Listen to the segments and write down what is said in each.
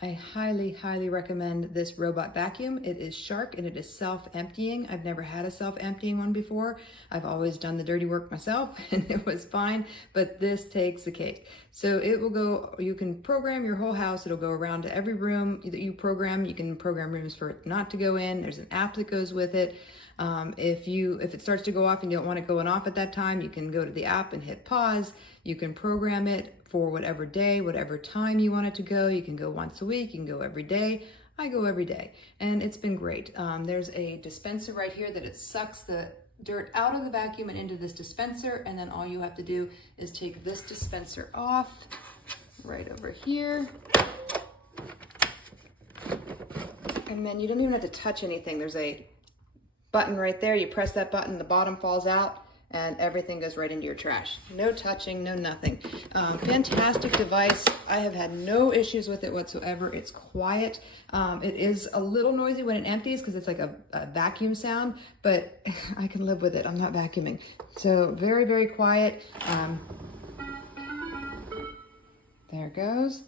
I highly, highly recommend this robot vacuum. It is Shark and it is self-emptying. I've never had a self-emptying one before. I've always done the dirty work myself and it was fine, but this takes the cake. So it will go, you can program your whole house. It'll go around to every room that you program. You can program rooms for it not to go in. There's an app that goes with it. If it starts to go off and you don't want it going off at that time, you can go to the app and hit pause. You can program it for whatever day, whatever time you want it to go. You can go once a week, you can go every day. I go every day and it's been great. There's a dispenser right here that it sucks the dirt out of the vacuum and into this dispenser, and then all you have to do is take this dispenser off right over here. And then you don't even have to touch anything. There's a button right there. You press that button, the bottom falls out, and everything goes right into your trash. No touching, no nothing. Fantastic device. I have had no issues with it whatsoever. It's quiet. It is a little noisy when it empties because it's like a vacuum sound, but I can live with it. I'm not vacuuming. So very, very quiet. There it goes.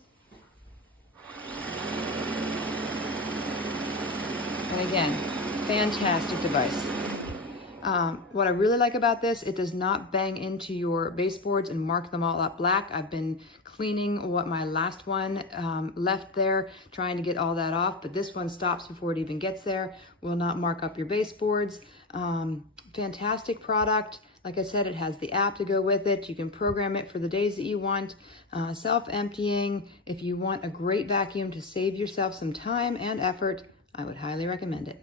And again, fantastic device. What I really like about this, it does not bang into your baseboards and mark them all up black. I've been cleaning what my last one left there, trying to get all that off, but this one stops before it even gets there, will not mark up your baseboards. Fantastic product. Like I said, it has the app to go with it. You can program it for the days that you want. Self-emptying. If you want a great vacuum to save yourself some time and effort, I would highly recommend it.